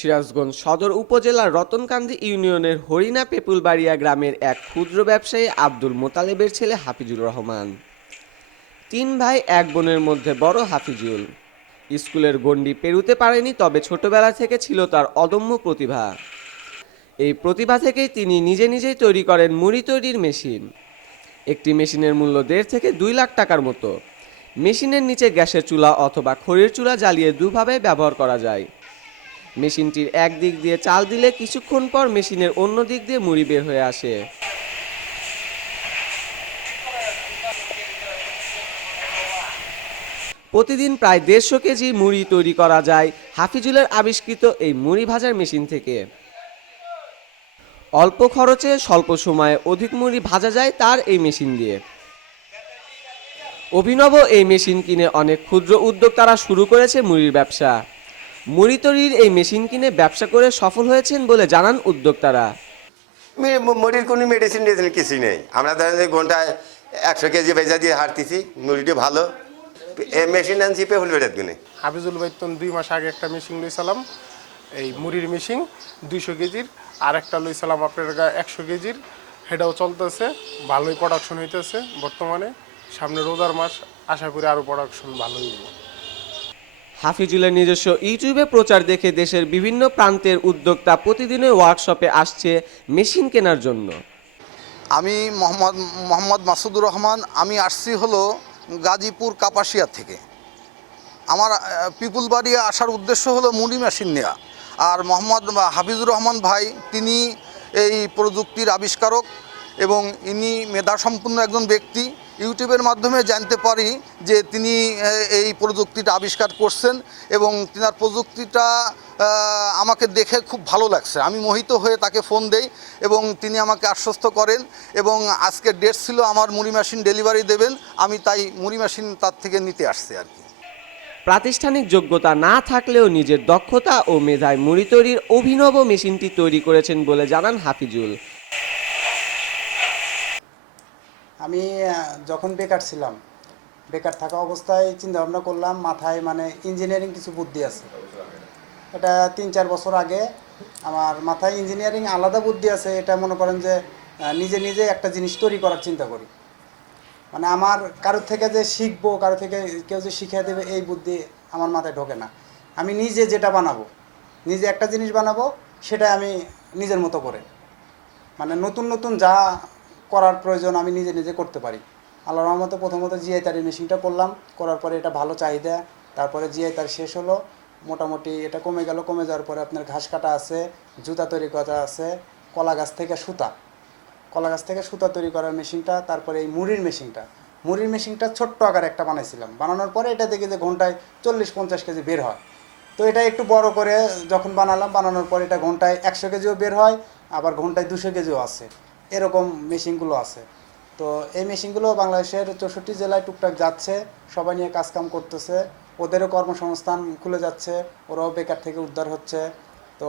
সিরাজগঞ্জ সদর উপজেলার রতনকান্দি ইউনিয়নের হরিণা পেপুলবাড়িয়া গ্রামের এক ক্ষুদ্র ব্যবসায়ী আব্দুল মোতালেবের ছেলে হাফিজুর রহমান। তিন ভাই, এক বোনের মধ্যে বড় হাফিজুল। স্কুলের গণ্ডি পেরুতে পারেনি, তবে ছোটবেলা থেকে ছিল তার অদম্য প্রতিভা। এই প্রতিভা থেকেই তিনি নিজে নিজেই তৈরি করেন মুড়ি তৈরির মেশিন। একটি মেশিনের মূল্য দেড় থেকে দুই লাখ টাকার মতো। মেশিনের নিচে গ্যাসের চুলা অথবা খড়ির চুলা জ্বালিয়ে দুভাবে ব্যবহার করা যায়। মেশিনটির এক দিক দিয়ে চাল দিলে কিছুক্ষণ পর মেশিনের অন্য দিক দিয়ে মুড়ি বের হয়ে আসে। প্রতিদিন প্রায় দেড়শো কেজি মুড়ি তৈরি করা যায় হাফিজুলের আবিষ্কৃত এই মুড়ি ভাজার মেশিন থেকে। অল্প খরচে স্বল্প সময়ে অধিক মুড়ি ভাজা যায় তার এই মেশিন দিয়ে। অভিনব এই মেশিন কিনে অনেক ক্ষুদ্র উদ্যোক্তারা শুরু করেছে মুড়ির ব্যবসা। মুড়ি তৈরির এই মেশিন কিনে ব্যবসা করে সফল হয়েছেন বলে জানান উদ্যোক্তারা। মুড়ির কোনো মেডিসিন টেডিসিন কিছুই নেই। আমরা ধরেন যে ঘন্টায় একশো কেজি বেজা দিয়ে হাঁটতেছি মুড়িটি ভালো। মেশিন আনছি পেহুল বেড়াত গুনে হাফিজুল বাইতন দুই মাস আগে একটা মেশিন লইছিলাম এই মুড়ির মেশিন দুইশো কেজির আর একটা লইছিলাম আপনার একশো কেজির। সেটাও চলতেছে ভালোই প্রোডাকশন হইতেছে বর্তমানে। সামনে রোজার মাস আশা করি আরও প্রোডাকশন ভালোই হইব হাফিজুলের নিজস্ব ইউটিউবে প্রচার দেখে দেশের বিভিন্ন প্রান্তের উদ্যোক্তা প্রতিদিনই ওয়ার্কশপে আসছে মেশিন কেনার জন্য। আমি মোহাম্মদ মোহাম্মদ মাসুদুর রহমান, আমি আসছি হলো গাজীপুর কাপাসিয়া থেকে। আমার পিপুল বাড়ি আসার উদ্দেশ্য হলো মুড়ি মেশিন নেওয়া আর মোহাম্মদ, হাফিজুর রহমান ভাই, তিনি এই প্রযুক্তির আবিষ্কারক। এবং ইনি মেধাসম্পন্ন একজন ব্যক্তি। ইউটিউবের মাধ্যমে জানতে পারি যে তিনি এই প্রযুক্তিটা আবিষ্কার করছেন এবং তিনার প্রযুক্তিটা আমাকে দেখে খুব ভালো লাগছে। আমি মোহিত হয়ে তাকে ফোন দেই এবং তিনি আমাকে আশ্বস্ত করেন এবং আজকে ডেট ছিল আমার মুড়ি মেশিন ডেলিভারি দেবেন, আমি তাই মুড়ি মেশিন তার থেকে নিতে আসছি আর কি। প্রাতিষ্ঠানিক যোগ্যতা না থাকলেও নিজের দক্ষতা ও মেধায় মুড়ি তৈরির অভিনব মেশিনটি তৈরি করেছেন বলে জানান হাফিজুল। আমি যখন বেকার ছিলাম, বেকার থাকা অবস্থায় চিন্তা ভাবনা করলাম, মাথায় মানে ইঞ্জিনিয়ারিং কিছু বুদ্ধি আছে। এটা তিন চার বছর আগে আমার মাথায় ইঞ্জিনিয়ারিং আলাদা বুদ্ধি আছে, এটা মনে করেন যে নিজে নিজে একটা জিনিস তৈরি করার চিন্তা করি। মানে আমার কারোর থেকে যে শিখব, কারোর থেকে কেউ যে শিখিয়ে দেবে, এই বুদ্ধি আমার মাথায় ঢোকে না। আমি নিজে যেটা বানাবো, নিজে একটা জিনিস বানাবো সেটা আমি নিজের মতো করে। মানে নতুন নতুন যা করার প্রয়োজন আমি নিজে নিজে করতে পারি। আল্লাহ রহমতে প্রথমত জিআই তারের মেশিনটা করলাম, করার পরে এটা ভালো চাহিদা, তারপরে জিআই তার শেষ হলো। মোটামুটি এটা কমে গেল, কমে যাওয়ার পরে আপনার ঘাস কাটা আছে, জুতা তৈরি করা আছে, কলা গাছ থেকে সুতা। কলা গাছ থেকে সুতা তৈরি করার মেশিনটা তারপরে এই মুড়ির মেশিনটা মুড়ির মেশিনটা ছোট্ট আকার একটা বানাইছিলাম। বানানোর পরে এটা দেখি যে ঘন্টায় চল্লিশ পঞ্চাশ কেজি বের হয়। তো এটা একটু বড় করে যখন বানালাম, বানানোর পরে এটা ঘন্টায় একশো কেজিও বের হয়, আবার ঘন্টায় দুশো কেজিও আছে। এরকম মেশিনগুলো আছে। তো এই মেশিনগুলো বাংলাদেশের চৌষট্টি জেলায় টুকটাক যাচ্ছে, সবাই নিয়ে কাজকাম করতেছে। ওদেরও কর্মসংস্থান খুলে যাচ্ছে, ওরাও বেকার থেকে উদ্ধার হচ্ছে। তো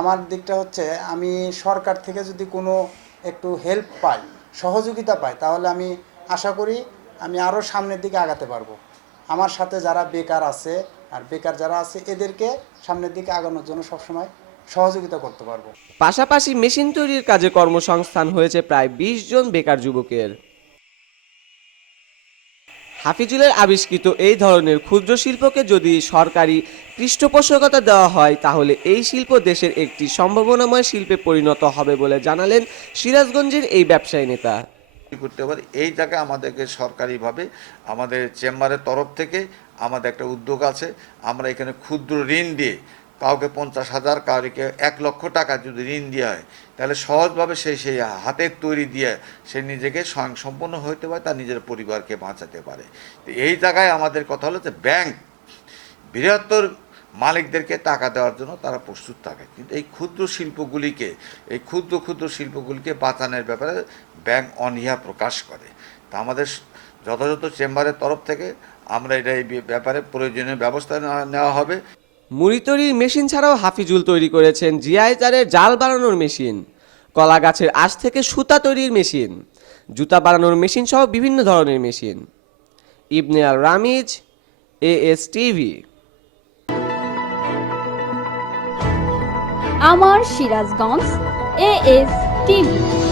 আমার দিকটা হচ্ছে, আমি সরকার থেকে যদি কোনো একটু হেল্প পাই, সহযোগিতা পাই, তাহলে আমি আশা করি আমি আরও সামনের দিকে আগাতে পারব। আমার সাথে যারা বেকার আছে, আর বেকার যারা আছে, এদেরকে সামনের দিকে আগানোর জন্য সবসময় সহযোগিতা করতে পারব। পাশাপাশি মেশিন তৈরির কাজে কর্মসংস্থান হয়েছে প্রায় বিশ জন বেকার যুবকের। হাফিজুলের আবিষ্কৃত এই ধরনের ক্ষুদ্র শিল্পকে যদি সরকারি পৃষ্ঠপোষকতা দেওয়া হয় তাহলে এই শিল্প দেশের একটি সম্ভাবনাময় শিল্পে পরিণত হবে বলে জানালেন সিরাজগঞ্জের এই ব্যবসায়ী নেতা। কি করতে পারি এই টাকা আমাদেরকে সরকারিভাবে আমাদের চেম্বারের তরফ থেকে আমাদের একটা উদ্যোগ আছে। আমরা এখানে ক্ষুদ্র ঋণ দিয়ে কাউকে পঞ্চাশ হাজার, কাউকে এক লক্ষ টাকা যদি ঋণ দেওয়া হয়, তাহলে সহজভাবে সে সেই হাতের তৈরি দিয়ে সে নিজেকে স্বয়ংসম্পন্ন হতে পারে, তার নিজের পরিবারকে বাঁচাতে পারে। তো এই জায়গায় আমাদের কথা হলো যে ব্যাংক বৃহত্তর মালিকদেরকে টাকা দেওয়ার জন্য তারা প্রস্তুত থাকে। কিন্তু এই ক্ষুদ্র শিল্পগুলিকে, এই ক্ষুদ্র ক্ষুদ্র শিল্পগুলিকে বাঁচানোর ব্যাপারে ব্যাংক অনীহা প্রকাশ করে। তা আমাদের যথাযথ চেম্বারের তরফ থেকে আমরা এটা এই ব্যাপারে প্রয়োজনীয় ব্যবস্থা নেওয়া হবে। মুড়ি তৈরির মেশিন ছাড়াও হাফিজুল তৈরি করেছেন জিআই জাল বানানোর মেশিন, কলা গাছের আঁশ থেকে সুতা তৈরির মেশিন, জুতা বানানোর মেশিন সহ বিভিন্ন ধরনের machine. Ibne Al Ramiz A S TV. আমার সিরাজগঞ্জ এ এস টিভি।